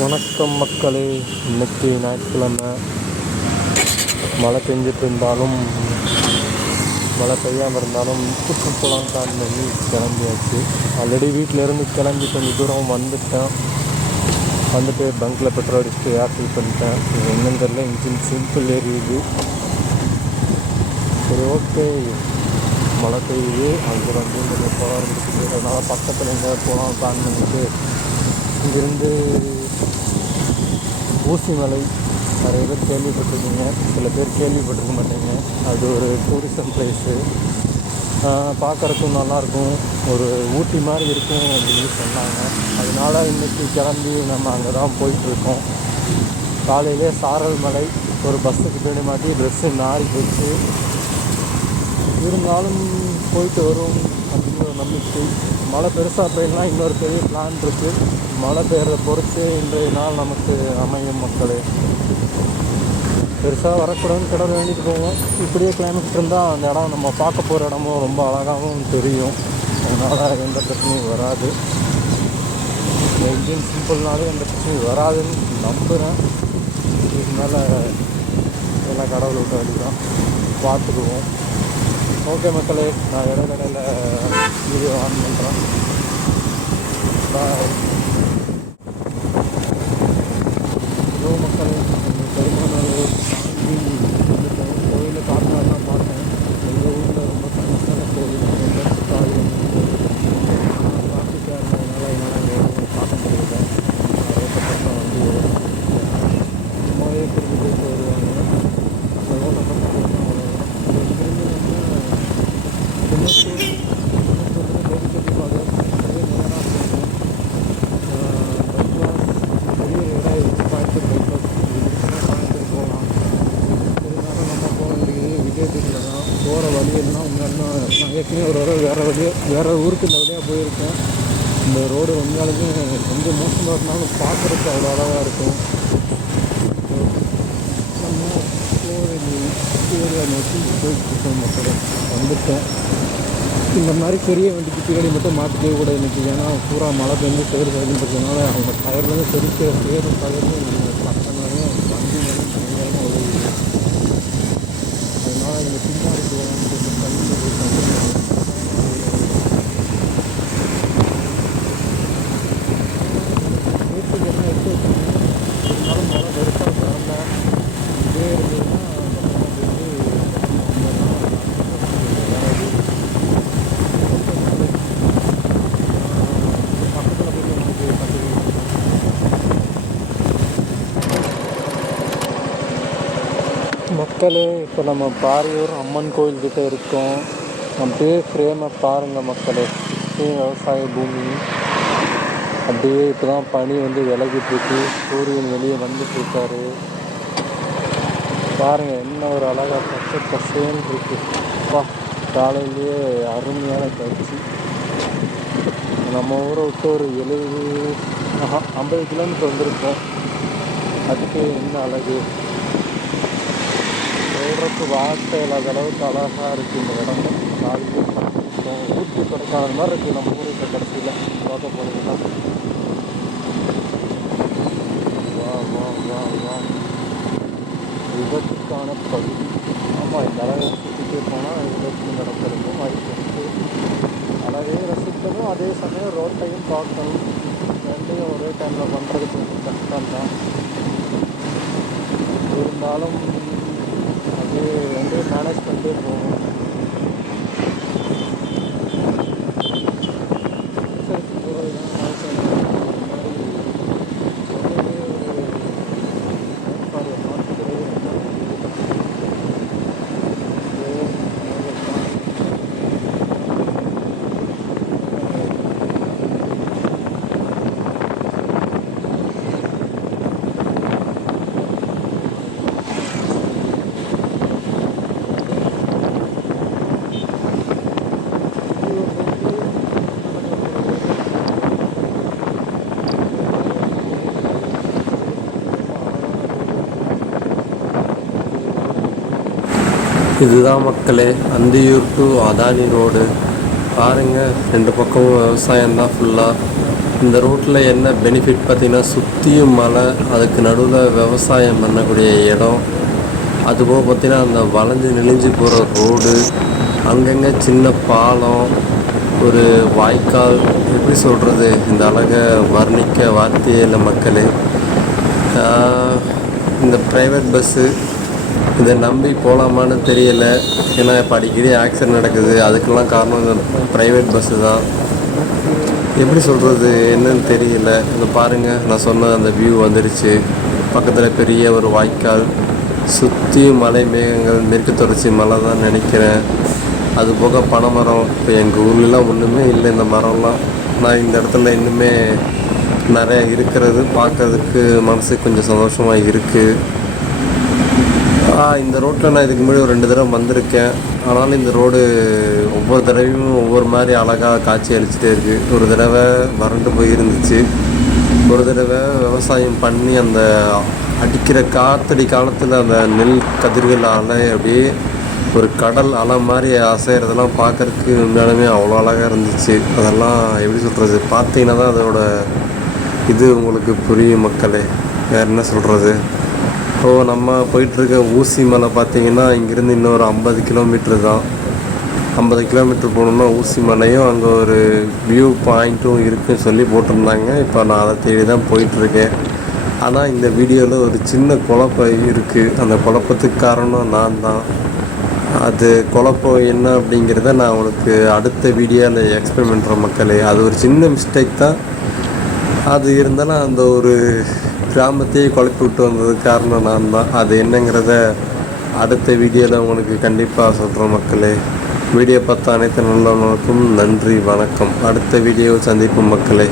வணக்கம் மக்களே. இன்னைக்கு ஞாயிற்றுக்கிழமை. மழை பெஞ்சிட்டு இருந்தாலும் மழை பெய்யாமல் இருந்தாலும் சுற்றுப்புறம் பிளான் பண்ணி கிளம்பியாச்சு. ஆல்ரெடி வீட்டிலேருந்து கிளம்பி கொஞ்சம் தூரம் வந்துட்டு பங்க்கில் பெட்ரோல் அடிச்சுட்டு ஏர் ஃபில் பண்ணிட்டேன். என்னன்னு தெரியல, இன்ஜின் சிம்பிள் ஏறியுது. சரி, ஓகே. மழை பெய்யுது, அங்கே கொஞ்சம் போக ஆரம்பிச்சுது. அதனால் பக்கத்தில் எங்கே போகலாம் பிளான் பண்ணிட்டு இங்கேருந்து ஊசி மலை நிறைய பேர் கேள்விப்பட்டிருக்கீங்க, சில பேர் கேள்விப்பட்டிருக்க மாட்டீங்க. அது ஒரு டூரிசம் பிளேஸு. பார்க்குறதுக்கும் நல்லாயிருக்கும், ஒரு ஊட்டி மாதிரி இருக்கும் அப்படின்னு சொன்னாங்க. அதனால் இன்றைக்கி கிளம்பி நம்ம அங்கே தான் போயிட்டுருக்கோம். காலையிலே சாரல் மலை, ஒரு பஸ்ஸுக்கு பின்னாடி மாட்டி ட்ரெஸ்ஸு நாரி போச்சு. இருந்தாலும் போயிட்டு வரும் அப்படின்னு ஒரு நம்பிக்கை. மழை பெருசாக பெய்யலாம், இன்னொரு பெரிய பிளான் இருக்குது. மழை பெய்யறத பொறுத்து இன்றைய நாள் நமக்கு அமையும் மக்களே. பெருசாக வரக்கூடாதுன்னு கடவுள் வேண்டிட்டு போவோம். இப்படியே கிளைமேட் இருந்தால் அந்த இடம் நம்ம பார்க்க போகிற இடமும் ரொம்ப அழகாகவும் தெரியும். அதனால் எந்த பிரச்சனையும் வராது. இன்ஜின் சிம்பிள்னாலே எந்த பிரச்சனையும் வராதுன்னு நம்புகிறேன். இதுக்கு மேலே எல்லாம் கடவுள் விட்ட வழி தான், பார்த்துக்குவோம். ஓகே மக்களே, நான் இடையில வீடியோ ஆன் பண்ணுறேன். பாய். ஹலோ மக்களே, பெருமானார் கோயிலை காட்டினாலாம் பார்த்தேன். எங்கள் ஊரில் ரொம்ப ஃபேமஸான கோயில், ரொம்ப காயம் டிராஃபிக்காக இருந்ததுனால என்னால் அங்கே எதுவும் பார்க்க முடியல. ரோட்டப்பக்கம் வந்து சும்மாவே திரும்பி போயிட்டு வருவாங்க. அந்த ரோட்டப்பக்கம் போகிற வழியெல்லாம் உண்மையாக நான் ஏற்கனவே வேறு ஊருக்கு இந்த வழியாக போயிருக்கேன். இந்த ரோடு உண்மையாலுமே கொஞ்சம் மோசமாக இருந்தாலும் பார்க்குறதுக்கு அவ்வளோ அழகாக இருக்கும். நம்ம ஏரியா நோக்கி போயிட்டுருக்கோம் மக்களே. வந்துட்டேன். இந்த மாதிரி பெரிய வண்டிக்கு பின்னாடி மட்டும் மாட்டிக்கவே கூட இன்றைக்கி, ஏன்னா பூரா மழை பெஞ்சு சேர் சரின்றதுனால அவங்க டயர்லேருந்து தெரிக்கிற சேரும் டயர்லையும் பக்கமே வண்டி மேலே பயங்கரமாக உதவுது. அதனால் இங்கே பின்னாடி போகலான்னு சொல்லி தண்ணி வீட்டுக்கெல்லாம் எடுத்து வச்சுருந்தேன். இருந்தாலும் மழை பெருசாக வரல. இதே இருந்ததுன்னா மக்களே. இப்போ நம்ம பாரியூர் அம்மன் கோயில்கிட்ட இருக்கோம். அப்படியே ஃப்ரேமை பாருங்கள் மக்களே. விவசாய பூமி. அப்படியே இப்போ தான் பனி வந்து விலகிட்டுருக்கு, சூரியன் வெளியே வந்துட்டுருக்காரு. பாருங்கள் என்ன ஒரு அழகாக பச்சை பசேன்னு இருக்குது. காலையிலேயே அருமையான காட்சி. நம்ம ஊரை விட்டு ஒரு 50 கிலோமீட்டர் வந்திருக்கோம். அதுக்கு என்ன அழகு, சொல்கிறதுக்கு வார்த்தை இல்லாத அளவுக்கு அழகாக இருக்குது இந்த இடம். காலையிலே ஊட்டி கொடைக்கானல் மாதிரி இருக்குது நம்ம ஊருக்கு கடைசியில் பார்க்க போனீங்கன்னா. வா வா வா வா விபத்துக்கான பகுதி. ஆமாம், இந்த அழகை சுற்றிட்டே போனால் விபத்து நடக்கிறதுக்கும் வாய்ப்பு இருக்குது. அழகே ரசிக்கணும், அதே சமயம் ரோட்டையும் பார்க்கணும். ரெண்டையும் ஒரே டைமில் பண்ணுறதுக்கு கொஞ்சம் கஷ்டம்தான். இருந்தாலும் அப்படியே ரெண்டையும் மேனேஜ் பண்ணிட்டே போகும். இதுதான் மக்களே அந்தியூர் டு அதானி ரோடு. பாருங்கள், ரெண்டு பக்கமும் விவசாயம் தான் ஃபுல்லாக. இந்த ரோட்டில் என்ன பெனிஃபிட் பார்த்திங்கன்னா சுற்றியும் மலை, அதுக்கு நடுவில் விவசாயம் பண்ணக்கூடிய இடம், அதுபோக பார்த்திங்கன்னா அந்த வளைஞ்சு நெளிஞ்சு போகிற ரோடு, அங்கங்கே சின்ன பாலம், ஒரு வாய்க்கால், எப்படி சொல்கிறது, இந்த அழகை வர்ணிக்க வார்த்தையே இல்லை மக்களே. இந்த ப்ரைவேட் பஸ்ஸு இதை நம்பி போகலாமான்னு தெரியலை. ஏன்னா இப்போ அடிக்கடி ஆக்சிடென்ட் நடக்குது. அதுக்கெல்லாம் காரணம் இந்த ப்ரைவேட் பஸ்ஸு தான். எப்படி சொல்கிறது என்னன்னு தெரியல. இதை பாருங்கள், நான் சொன்ன அந்த வியூ வந்துடுச்சு. பக்கத்தில் பெரிய ஒரு வாய்க்கால், சுற்றியும் மலை மேகங்கள், மேற்கு தொடர்ச்சி மலை தான் நினைக்கிறேன். அது போக பனைமரம். இப்போ எங்கள் ஊர்லலாம் ஒன்றுமே இல்லை இந்த மரம்லாம். நான் இந்த இடத்துல இன்னுமே நிறைய இருக்கிறது பார்க்கறதுக்கு மனசுக்கு கொஞ்சம் சந்தோஷமாக இருக்குது. இந்த ரோட்டில் நான் இதுக்கு முன்னாடி ஒரு 2 தடவை வந்திருக்கேன். ஆனாலும் இந்த ரோடு ஒவ்வொரு தடவையும் ஒவ்வொரு மாதிரி அழகாக காட்சி அளிச்சுட்டே இருக்குது. ஒரு தடவை வறண்டு போயிருந்துச்சு, ஒரு தடவை விவசாயம் பண்ணி அந்த அடிக்கிற காற்றடி காலத்தில் அந்த நெல் கதிர்கள் அலை அப்படியே ஒரு கடல் அலை மாதிரி அசைகிறதெல்லாம் பார்க்குறதுக்கு உண்மையாலுமே அவ்வளோ அழகாக இருந்துச்சு. அதெல்லாம் எப்படி சொல்கிறது, பார்த்தீங்கன்னா தான் அதோட இது உங்களுக்கு புரியும் மக்களே. வேறு என்ன சொல்கிறது. இப்போது நம்ம போயிட்டுருக்க ஊசி மலை பார்த்திங்கன்னா இங்கேருந்து இன்னொரு 50 கிலோமீட்ரு தான். 50 கிலோமீட்ரு போகணுன்னா ஊசி மலையும் அங்கே ஒரு வியூ பாயிண்ட்டும் இருக்குதுன்னு சொல்லி போட்டிருந்தாங்க. இப்போ நான் அதை தேடி தான் போயிட்டுருக்கேன். ஆனால் இந்த வீடியோவில் ஒரு சின்ன குழப்பம் இருக்குது. அந்த குழப்பத்துக்கு காரணம் நான் தான். அது குழப்பம் என்ன அப்படிங்கிறத நான் உங்களுக்கு அடுத்த வீடியோவில் எக்ஸ்பிளைன் பண்ணுறேன் மக்களே. அது ஒரு சின்ன மிஸ்டேக் தான். அது இருந்தாலும் அந்த ஒரு கிராமத்தையே குழப்பி விட்டு வந்ததுக்கு காரணம் நான் தான். அது என்னங்கிறத அடுத்த வீடியோவில் உங்களுக்கு கண்டிப்பாக சொல்கிறேன் மக்களே. வீடியோ பார்த்த அனைத்து நல்லவர்களுக்கும் நன்றி, வணக்கம். அடுத்த வீடியோவில் சந்திப்போம் மக்களே.